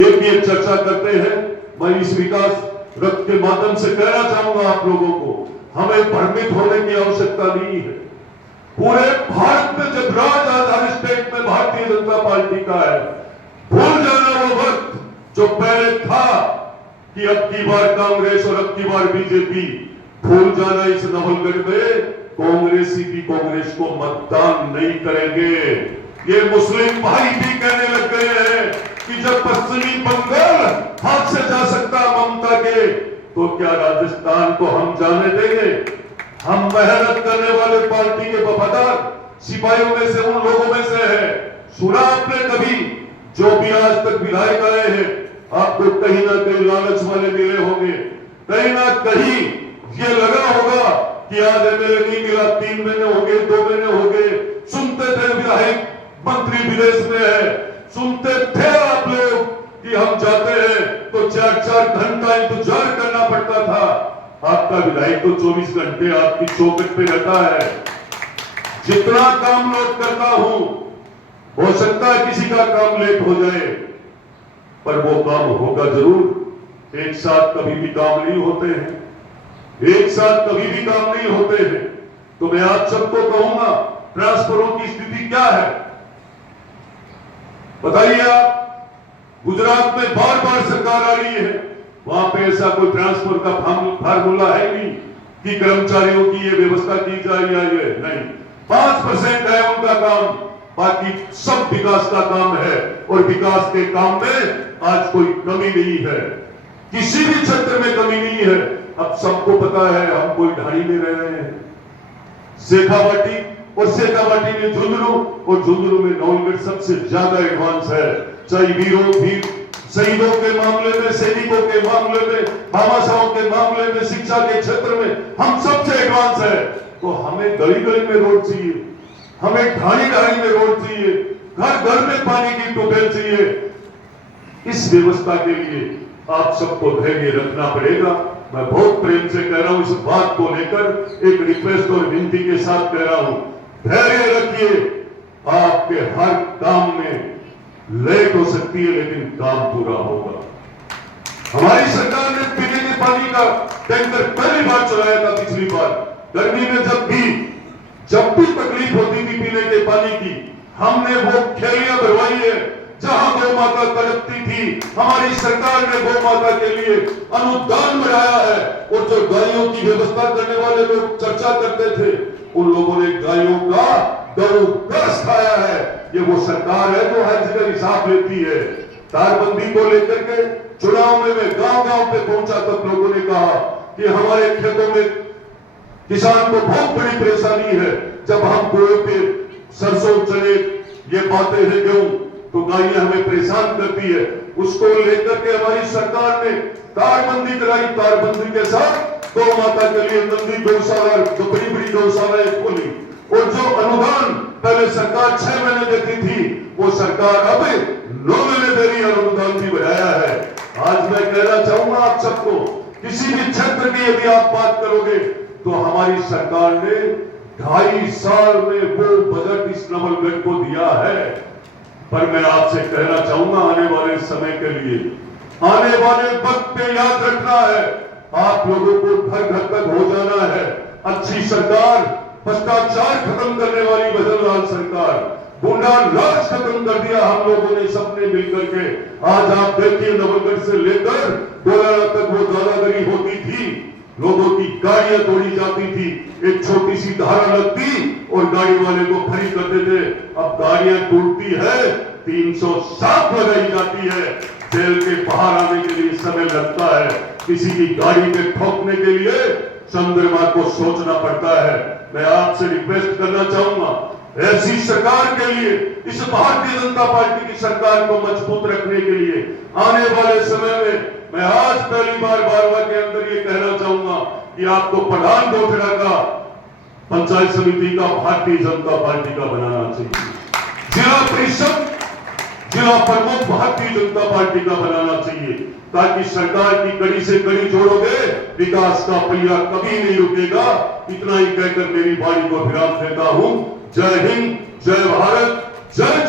एक चर्चा करते हैं। मैं इस विकास रथ के माध्यम से कहना चाहूंगा आप लोगों को, हमें भ्रमित होने की आवश्यकता नहीं है। पूरे भारत में जब राज आज हर स्टेट में भारतीय जनता पार्टी का है, भूल जाना वो वक्त जो पहले था कि अब की बार कांग्रेस और अब की बार बीजेपी। भूल जाना इस नवलगढ़ में कांग्रेसी भी कांग्रेस को मतदान नहीं करेंगे। ये मुस्लिम भाई भी कहने लग गए हैं कि जब पश्चिमी बंगाल हाथ से जा सकता ममता के, तो क्या राजस्थान को हम जाने देंगे? हम मेहनत करने वाले पार्टी के वफादार सिपाहियों में से, उन लोगों में से है। सुना आपने कभी जो भी आज तक विधायक आए हैं, आपको कहीं ना कहीं लालच वाले मिले होंगे, कहीं ना कहीं ये लगा होगा कि आज एमएलए नहीं मिला, 3 महीने हो गए, 2 महीने हो गए। सुनते थे विधायक मंत्री विदेश में है, सुनते थे आप लोग कि हम जाते हैं तो 4-4 घंटा इंतजार करना पड़ता था। आपका विधायक तो 24 घंटे आपकी चौखट पे रहता है। जितना काम नोट करता हूं, हो सकता है किसी का काम लेट हो जाए, पर वो काम होगा जरूर। एक साथ कभी भी काम नहीं होते हैं, एक साथ कभी भी काम नहीं होते हैं। तो मैं आप सबको कहूंगा, ट्रांसफरों की स्थिति क्या है बताइए आप। गुजरात में बार बार सरकार आ रही है, वहां पे ऐसा कोई ट्रांसफर का फार्मूला है नहीं कि कर्मचारियों की ये व्यवस्था की जाए या ये नहीं। 5% है उनका काम, बाकी सब विकास का काम है। और विकास के काम में आज कोई कमी नहीं है, किसी भी क्षेत्र में कमी नहीं है। अब सबको पता है हम कोई ढाणी में रह रहे हैं, शेखावाटी और शेखावाटी में झुंझुनू, और झुंझुनू में नवलगढ़ सबसे ज्यादा एडवांस है। चाहे वीर शहीदों के मामले में, सैनिकों के मामले में, भामाशाहों के मामले में, शिक्षा के क्षेत्र में हम सबसे एडवांस है। तो हमें गली गली में रोड चाहिए, हमें ढाणी ढाणी में रोड चाहिए, घर घर में पानी की ट्यूबवेल चाहिए। इस व्यवस्था के लिए आप सबको धैर्य रखना पड़ेगा। मैं बहुत प्रेम से कह रहा हूं, इस बात को लेकर एक रिक्वेस्ट और विनती के साथ कह रहा हूं, धैर्य रखिए। आपके हर काम में लेट हो सकती है, लेकिन काम पूरा होगा। हमारी सरकार ने पीने के पानी का टैंकर पहली बार चलाया था, पिछली बार गर्मी में जब भी तकलीफ होती थी पीने के पानी की, हमने वो खेलियां भरवाई है। जहां गौ माता तड़पती थी, हमारी सरकार ने गौ माता के लिए अनुदान बढ़ाया है। और जो गायों की व्यवस्था करने वाले लोग चर्चा करते थे, उन लोगों ने गायों का गौ ग्रस खाया है। ये वो सरकार है जो हर जगह हिसाब लेती है। तारबंदी को लेकर के चुनाव में मैं गांव-गांव पे पहुंचा, तब लोगों ने कहा कि हमारे खेतों में किसान को बहुत बड़ी परेशानी है। जब हम कुएं पे सरसों चने ये पाते हैं गेहूं, तो गायें हमें परेशान करती है। उसको लेकर के हमारी सरकार ने तारबंदी कराई। तारबंदी के साथ गौ माता के लिए नंदी गौशाला, जो बड़ी बड़ी गौशालाएं खोली। और जो अनुदान पहले सरकार 6 महीने देती थी, वो सरकार अब 9 महीने दे रही है, अनुदान भी बढ़ाया है। आज मैं कहना चाहूंगा आप सबको, किसी भी क्षेत्र की यदि आप बात करोगे, तो हमारी सरकार ने 2.5 साल में वो बजट इस नवलगढ़ को दिया है। पर मैं आपसे कहना चाहूंगा, आने वाले समय के लिए, आने वाले वक्त पे याद रखना है, आप लोगों को घर घर तक हो जाना है। अच्छी सरकार, भ्रष्टाचार खत्म करने वाली बदललाल सरकार, गुंडा राज खत्म कर दिया हम लोगों ने सबने मिलकर के। आज आप देखिए, नवलगढ़ से लेकर डोलाना तक वो दादागिरी होती थी, लोगों की गाड़ियां तोड़ी जाती थी, एक छोटी सी धारा लगती और गाड़ी वाले को फ्री करते थे। अब गाड़ियां टूटती है, 307 लगाई जाती है। जेल के बाहर आने के लिए समय लगता है, किसी की गाड़ी पे ठोकने के लिए चंद्रमा को सोचना पड़ता है। मैं आपसे रिक्वेस्ट करना चाहूंगा, ऐसी सरकार के लिए, इस भारतीय जनता पार्टी की सरकार को मजबूत रखने के लिए आने वाले समय में मैं आज पहली बार बारवा के अंदर ये कहना चाहूंगा कि आपको प्रधान गोठड़ा का पंचायत समिति का भारतीय जनता पार्टी का बनाना चाहिए। जिला परिषद, जिला प्रमुख भारतीय जनता पार्टी का बनाना चाहिए, ताकि सरकार की कड़ी से कड़ी जोड़ोगे, विकास का पहिया कभी नहीं रुकेगा। इतना ही कहकर मेरी वाणी को विराम देता हूं। जय हिंद, जय भारत, जय